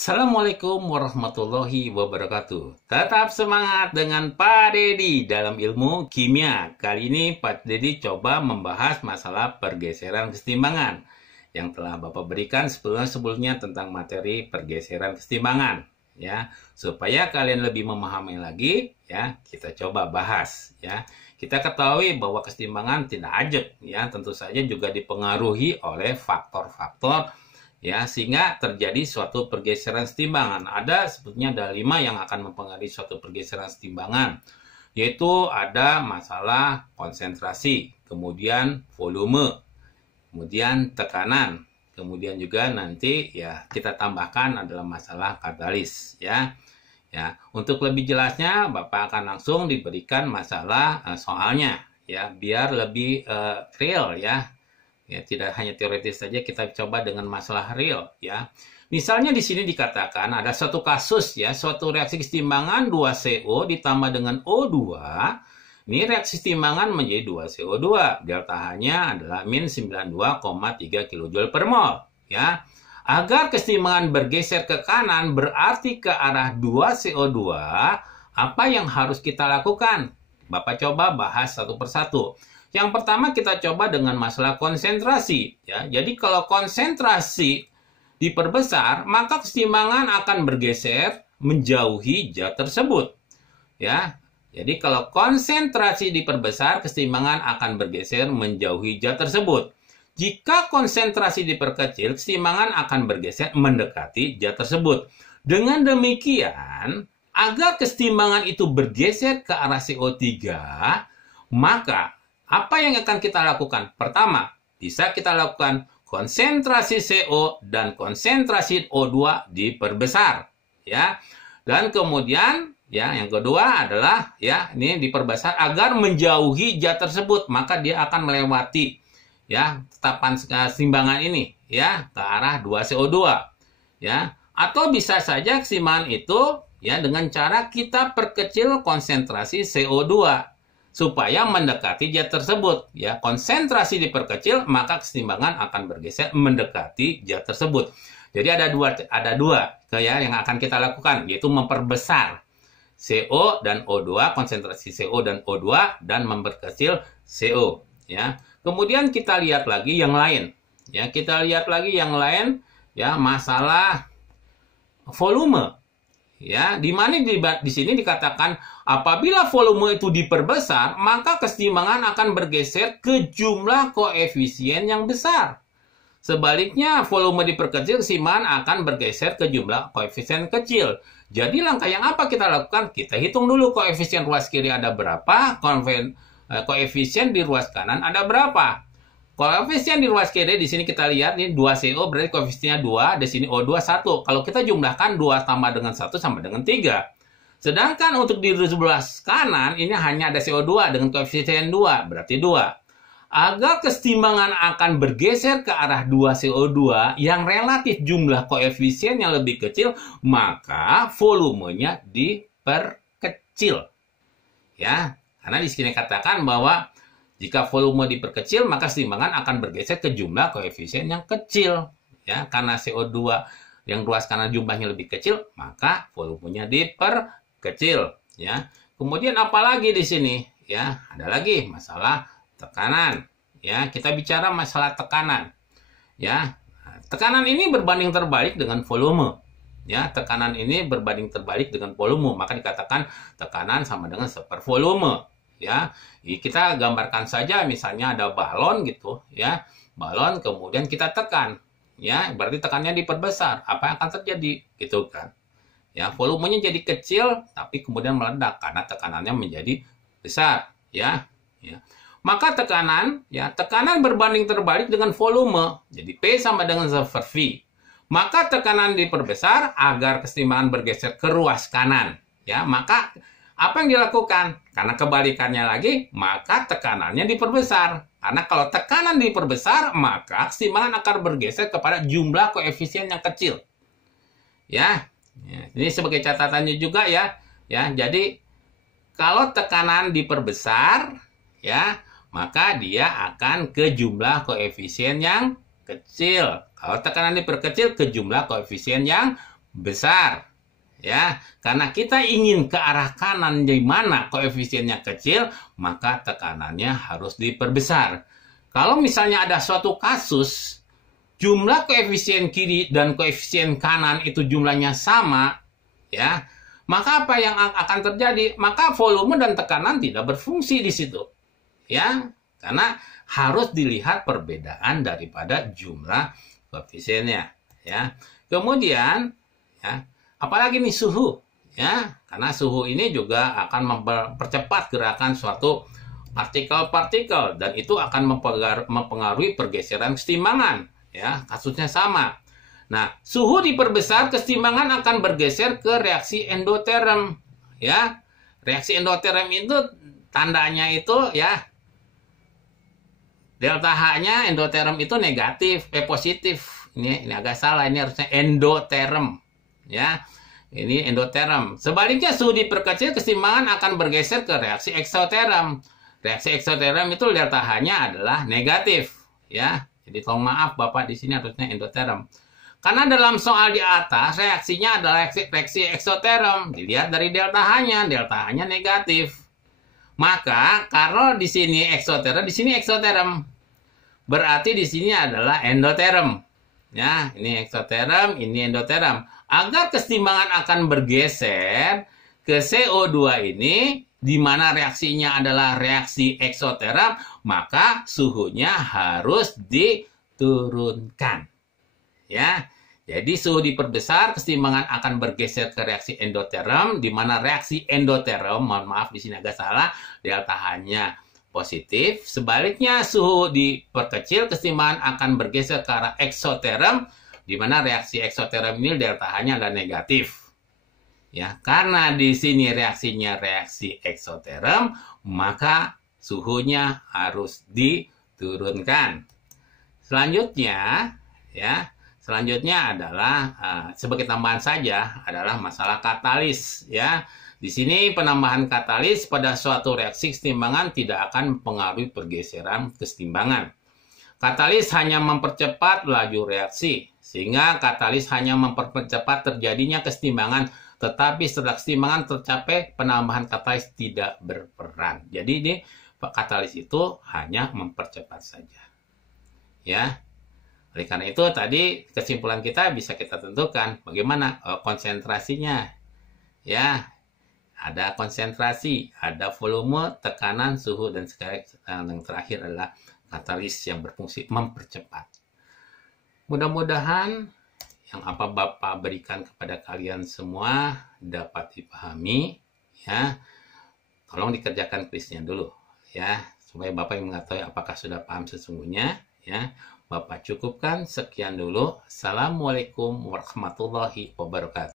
Assalamualaikum warahmatullahi wabarakatuh. Tetap semangat dengan Pak Dedi dalam ilmu kimia. Kali ini Pak Dedi coba membahas masalah pergeseran kesetimbangan yang telah Bapak berikan sebelumnya tentang materi pergeseran kesetimbangan. Ya, supaya kalian lebih memahami lagi, ya, kita coba bahas. Ya, kita ketahui bahwa kesetimbangan tidak ajak, ya, tentu saja juga dipengaruhi oleh faktor-faktor, ya, sehingga terjadi suatu pergeseran setimbangan. Sebetulnya ada 5 yang akan mempengaruhi suatu pergeseran setimbangan, yaitu ada masalah konsentrasi, kemudian volume, kemudian tekanan, kemudian juga nanti ya kita tambahkan adalah masalah katalis, ya. Ya, untuk lebih jelasnya Bapak akan langsung diberikan masalah soalnya, ya, biar lebih real, ya. Ya, tidak hanya teoritis saja, kita coba dengan masalah real, ya. Misalnya di sini dikatakan ada suatu kasus, ya, suatu reaksi kesetimbangan 2CO ditambah dengan O2. Ini reaksi kesetimbangan menjadi 2CO2. Delta H-nya adalah min 92,3 kJ per mol, ya. Agar kesetimbangan bergeser ke kanan berarti ke arah 2CO2, apa yang harus kita lakukan? Bapak coba bahas satu persatu. Yang pertama kita coba dengan masalah konsentrasi, ya. Jadi kalau konsentrasi diperbesar, maka kesetimbangan akan bergeser menjauhi zat tersebut, ya. Jadi kalau konsentrasi diperbesar, kesetimbangan akan bergeser menjauhi zat tersebut. Jika konsentrasi diperkecil, kesetimbangan akan bergeser mendekati zat tersebut. Dengan demikian, agar kesetimbangan itu bergeser ke arah CO3, maka apa yang akan kita lakukan? Pertama, bisa kita lakukan konsentrasi CO dan konsentrasi O2 diperbesar, ya. Dan kemudian, ya, yang kedua adalah, ya, ini diperbesar agar menjauhi zat tersebut, maka dia akan melewati, ya, tetapan kesetimbangan ini, ya, ke arah 2CO2, ya. Atau bisa saja kesetimbangan itu, ya, dengan cara kita perkecil konsentrasi CO2 supaya mendekati zat tersebut, ya. Konsentrasi diperkecil, maka kesetimbangan akan bergeser mendekati zat tersebut. Jadi ada dua ya yang akan kita lakukan, yaitu memperbesar CO dan O2, konsentrasi CO dan O2, dan memperkecil CO, ya. Kemudian kita lihat lagi yang lain, ya. Kita lihat lagi yang lain, ya, masalah volume. Ya, di mana di sini dikatakan apabila volume itu diperbesar, maka kesetimbangan akan bergeser ke jumlah koefisien yang besar. Sebaliknya, volume diperkecil, kesetimbangan akan bergeser ke jumlah koefisien kecil. Jadi langkah yang apa kita lakukan? Kita hitung dulu koefisien ruas kiri ada berapa, koefisien di ruas kanan ada berapa. Koefisien di ruas kiri di sini kita lihat ini 2CO berarti koefisiennya 2, di sini O2 1. Kalau kita jumlahkan 2 tambah dengan 1 sama dengan 3. Sedangkan untuk di sebelah kanan ini hanya ada CO2 dengan koefisien 2, berarti 2. Agar kesetimbangan akan bergeser ke arah 2CO2 yang relatif jumlah koefisien yang lebih kecil, maka volumenya diperkecil. Ya, karena di sini katakan bahwa jika volume diperkecil, maka kesetimbangan akan bergeser ke jumlah koefisien yang kecil. Ya, karena CO2 yang ruas kanan jumlahnya lebih kecil, maka volumenya diperkecil. Ya. Kemudian apalagi di sini? Ya, ada lagi masalah tekanan. Ya, kita bicara masalah tekanan. Ya, tekanan ini berbanding terbalik dengan volume. Ya, tekanan ini berbanding terbalik dengan volume, maka dikatakan tekanan sama dengan sepervolume. Ya, kita gambarkan saja misalnya ada balon gitu, ya, balon kemudian kita tekan, ya, berarti tekannya diperbesar, apa yang akan terjadi, gitu kan, ya, volumenya jadi kecil tapi kemudian meledak karena tekanannya menjadi besar, ya, ya. Maka tekanan, ya, tekanan berbanding terbalik dengan volume, jadi P sama dengan over V. Maka tekanan diperbesar agar kesetimbangan bergeser ke ruas kanan, ya, maka apa yang dilakukan? Karena kebalikannya lagi, maka tekanannya diperbesar. Karena kalau tekanan diperbesar, maka kesetimbangan akan bergeser kepada jumlah koefisien yang kecil. Ya, ini sebagai catatannya juga, ya. Ya, jadi kalau tekanan diperbesar, ya, maka dia akan ke jumlah koefisien yang kecil. Kalau tekanan diperkecil, ke jumlah koefisien yang besar. Ya, karena kita ingin ke arah kanan di mana koefisiennya kecil, maka tekanannya harus diperbesar. Kalau misalnya ada suatu kasus, jumlah koefisien kiri dan koefisien kanan itu jumlahnya sama, ya, maka apa yang akan terjadi? Maka volume dan tekanan tidak berfungsi di situ. Ya, karena harus dilihat perbedaan daripada jumlah koefisiennya, ya. Kemudian, ya, apalagi nih suhu, ya, karena suhu ini juga akan mempercepat gerakan suatu partikel-partikel dan itu akan mempengaruhi pergeseran kesetimbangan, ya, kasusnya sama. Nah, suhu diperbesar, kesetimbangan akan bergeser ke reaksi endoterm, ya. Reaksi endoterm itu tandanya itu, ya, delta H-nya endoterm itu negatif, positif. Ini agak salah, ini harusnya endoterm. Ya, ini endoterm. Sebaliknya suhu diperkecil, kesetimbangan akan bergeser ke reaksi eksoterm. Reaksi eksoterm itu delta H-nya adalah negatif, ya. Jadi tolong maaf Bapak, di sini harusnya endoterm. Karena dalam soal di atas reaksinya adalah reaksi eksoterm. Dilihat dari delta H-nya negatif. Maka kalau di sini eksoterm, di sini eksoterm. Berarti di sini adalah endoterm. Ya, ini eksoterm, ini endoterm. Agar kesetimbangan akan bergeser ke CO2 ini, di mana reaksinya adalah reaksi eksoterm, maka suhunya harus diturunkan. Ya, jadi suhu diperbesar, kesetimbangan akan bergeser ke reaksi endoterm, di mana reaksi endoterm, mohon maaf di sini agak salah, delta H-nya positif. Sebaliknya suhu diperkecil, kesetimbangan akan bergeser ke arah eksoterm, di mana reaksi eksoterm ini delta H-nya adalah negatif. Ya, karena di sini reaksinya reaksi eksoterm, maka suhunya harus diturunkan. Selanjutnya, ya, selanjutnya adalah sebagai tambahan saja adalah masalah katalis, ya. Di sini penambahan katalis pada suatu reaksi kesetimbangan tidak akan mempengaruhi pergeseran kesetimbangan. Katalis hanya mempercepat laju reaksi, sehingga katalis hanya mempercepat terjadinya kesetimbangan, tetapi setelah kesetimbangan tercapai, penambahan katalis tidak berperan. Jadi ini katalis itu hanya mempercepat saja. Ya. Oleh karena itu tadi kesimpulan kita bisa kita tentukan bagaimana konsentrasinya. Ya. Ada konsentrasi, ada volume, tekanan, suhu, dan sekarang yang terakhir adalah katalis yang berfungsi mempercepat. Mudah-mudahan yang apa Bapak berikan kepada kalian semua dapat dipahami, ya. Tolong dikerjakan kuisnya dulu, ya, supaya Bapak yang mengetahui apakah sudah paham sesungguhnya, ya. Bapak cukupkan sekian dulu. Assalamualaikum warahmatullahi wabarakatuh.